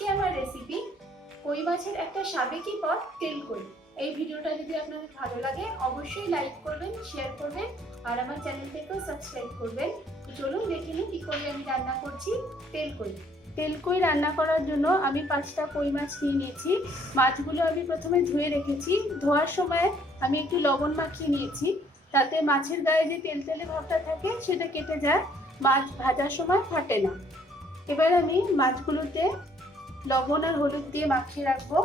আজকে আমার রেসিপি কই মাছের একটা সাবেকি পদ তেলকই। এই ভিডিওটা যদি আপনাদের ভালো লাগে অবশ্যই লাইক করবেন, শেয়ার করবেন আর আমার চ্যানেলটাকেও সাবস্ক্রাইব করবেন। তো চলুন দেখে নিই কি করে আমি রান্না করছি তেলকই। তেলকই রান্না করার জন্য আমি 5টা কই মাছ নিয়ে নিয়েছি। মাছগুলো আমি প্রথমে ধুয়ে রেখেছি। ধোয়ার সময় আমি একটু লবণ মাখিয়ে নিয়েছি, তাতে মাছের গায়ে যে তেল তেলে ভাবটা থাকে সেটা কেটে যায়, মাছ ভাজার সময় ফাটে না। এবার আমি মাছগুলোতে লবণ আর হলুদ দিয়ে মাখিয়ে রাখবো।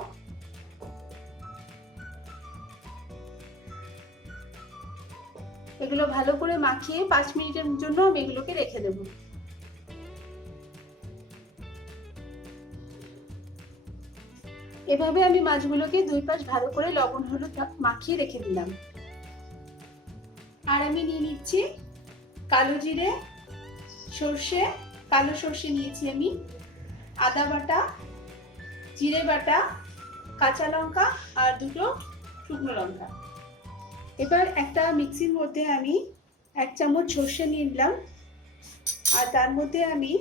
এগুলো ভালো করে মাখিয়ে 5 মিনিটের জন্য আমি এগুলোকে রেখে দেব। এভাবে আমি মাছগুলোকে দুই পাশ ভালো করে লবণ হলুদ মাখিয়ে রেখে দিলাম। আর আমি নিয়ে নিচ্ছি কালো জিরে, সর্ষে, কালো সর্ষে নিয়েছি আমি, আদা বাটা, জিরে বাটা, কাঁচা লঙ্কা আর দুটো শুকনো লঙ্কা। এবার একটা মিক্সির মধ্যে আমি 1 চামচ সর্ষে নিয়ে নিলাম আর তার মধ্যে আমি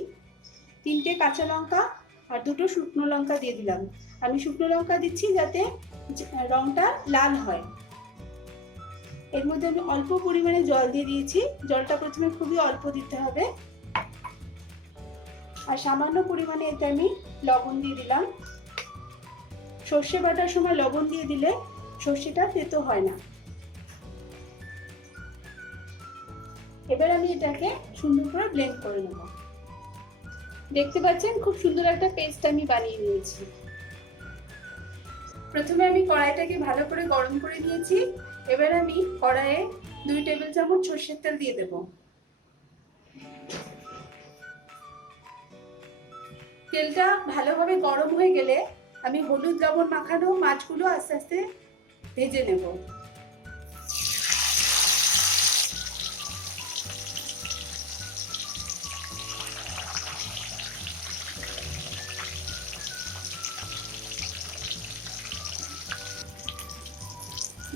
3টে কাঁচা লঙ্কা আর দুটো শুকনো লঙ্কা দিয়ে দিলাম। আমি শুকনো লঙ্কা দিচ্ছি যাতে রংটা লাল হয়। এর মধ্যে আমি অল্প পরিমাণে জল দিয়ে দিয়েছি। জলটা প্রথমে খুবই অল্প দিতে হবে আর সামান্য পরিমাণে এতে আমি লবণ দিয়ে দিলাম। সর্ষে বাটার সময় লবণ দিয়ে দিলে সর্ষেটা তেতো হয় না। এবার আমি এটাকে সুন্দর করে ব্লেন্ড করে নেব। দেখতে পাচ্ছেন খুব সুন্দর একটা পেস্ট আমি বানিয়ে নিয়েছি। প্রথমে আমি কড়াইটাকে ভালো করে গরম করে নিয়েছি। এবার আমি কড়াইয়ে 2 টেবিল চামচ সরষের তেল দিয়ে দেব। তেলটা ভালোভাবে গরম হয়ে গেলে আমি হলুদ লবণ মাখানো মাছগুলো আস্তে আস্তে ভেজে নেব।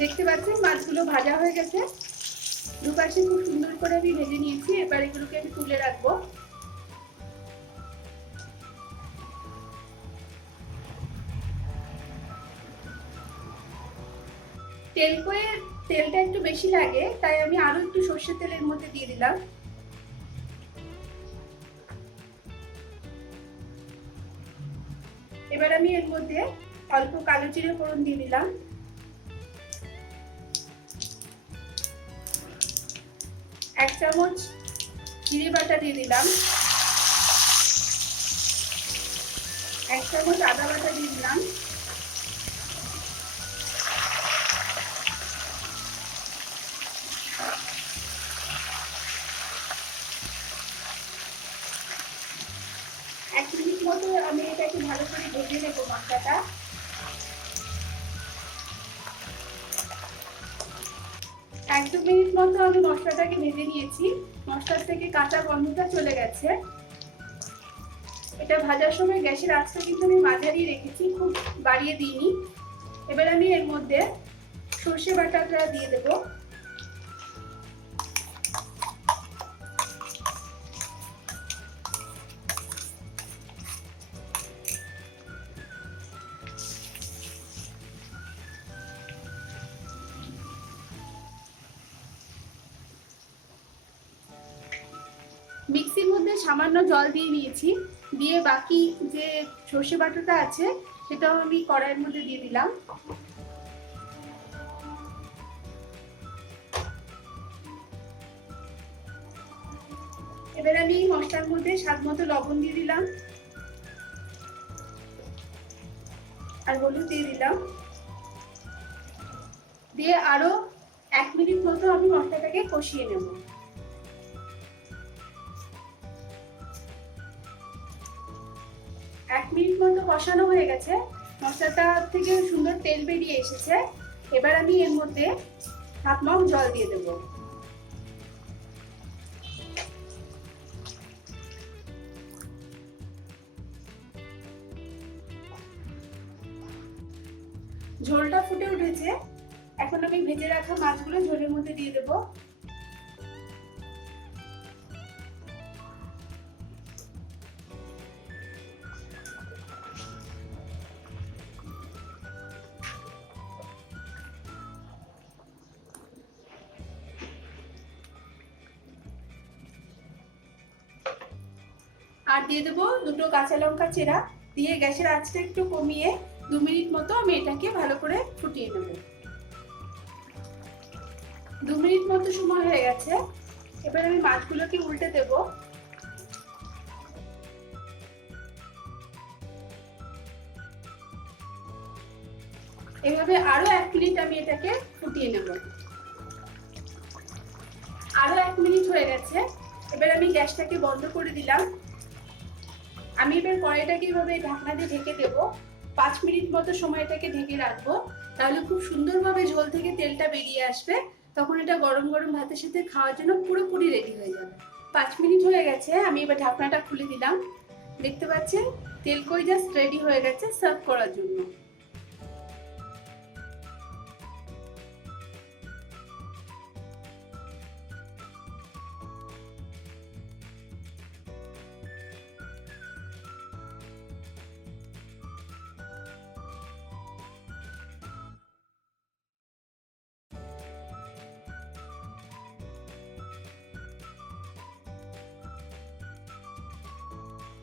দেখতে পাচ্ছেন মাছগুলো ভাজা হয়ে গেছে। দুপাশে খুব সুন্দর করে আমি ভেজে নিয়েছি। এবার এগুলোকে আমি তুলে রাখবো। তেলকইয়ের তেলটা একটু বেশি লাগে, তাই আমি আরো একটু সর্ষের তেলের মধ্যে দিয়ে দিলাম। এবার আমি এর মধ্যে অল্প কালো জিরে ফোড়ন দিয়ে দিলাম। 1 চামচ জিরে বাটা দিয়ে দিলাম। 1 চামচ আদা বাটা দিয়ে দিলাম। 1 মিনিট মতো আমি এটাকে ভালো করে ভেজে নেব মশলাটা। 1-2 মিনিট মতো আমি মশলাটাকে ভেজে নিয়েছি। মশলা থেকে কাঁচা গন্ধটা চলে গেছে। এটা ভাজার সময় গ্যাসের আঁচটা কিন্তু আমি মাঝারি রেখেছি, খুব বাড়িয়ে দিইনি। এবার আমি এর মধ্যে সর্ষে বাটাটা দিয়ে দেব। মিক্সির মধ্যে সামান্য জল দিয়ে নিয়েছি, দিয়ে বাকি যে সর্ষে বাটাটা আছে সেটাও আমি কড়াইয়ের মধ্যে দিয়ে দিলাম। এবার আমি মশলার মধ্যে স্বাদ মতো লবণ দিয়ে দিলাম আর হলুদ দিয়ে দিলাম। দিয়ে আরো 1 মিনিট মতো আমি মশলাটাকে কষিয়ে নেব। এক মিনিট মতো কষানো হয়ে গেছে। মশলাটা থেকে সুন্দর তেল বেরিয়ে এসেছে। এবার আমি এর মধ্যে 1/2 মগ জল দিয়ে দেব। ঝোলটা ফুটে উঠেছে। এখন আমি ভেজে রাখা মাছগুলো ঝোলের মধ্যে দিয়ে দেব। আর দিয়ে দেবো 2টো কাঁচা লঙ্কা চেরা, দিয়ে গ্যাসের আঁচটা একটু কমিয়ে 2 মিনিট মতো আমি এটাকে ভালো করে ফুটিয়ে নেব। 2 মিনিট মতো সময় হয়ে গেছে। এবার আমি মাছগুলোকে উল্টে দেব। এভাবে আরো 1 মিনিট আমি এটাকে ফুটিয়ে নেব। আরো 1 মিনিট হয়ে গেছে। এবার আমি গ্যাসটাকে বন্ধ করে দিলাম। আমি এবার কড়াইটাকে এভাবে ঢাকনা দিয়ে ঢেকে দেব। 5 মিনিট মতো সময় এটাকে ঢেকে রাখবো, তাহলে খুব সুন্দরভাবে ঝোল থেকে তেলটা বেরিয়ে আসবে। তখন এটা গরম গরম ভাতের সাথে খাওয়ার জন্য পুরোপুরি রেডি হয়ে যাবে। 5 মিনিট হয়ে গেছে, আমি এবার ঢাকনাটা খুলে দিলাম। দেখতে পাচ্ছেন তেল কই জাস্ট রেডি হয়ে গেছে সার্ভ করার জন্য।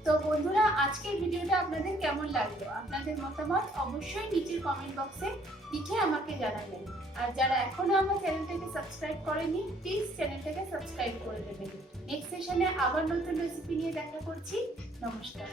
তো বন্ধুরা, আজকের ভিডিওটা আপনাদের কেমন লাগলো? আপনাদের মতামত অবশ্যই নিচের কমেন্ট বক্সে লিখে আমাকে জানাবেন। আর যারা এখনো আমার চ্যানেলটাকে সাবস্ক্রাইব করেনি, প্লিজ চ্যানেলটাকে সাবস্ক্রাইব করে দেবেন। নেক্সট সেশনে আবার নতুন রেসিপি নিয়ে দেখা করছি। নমস্কার।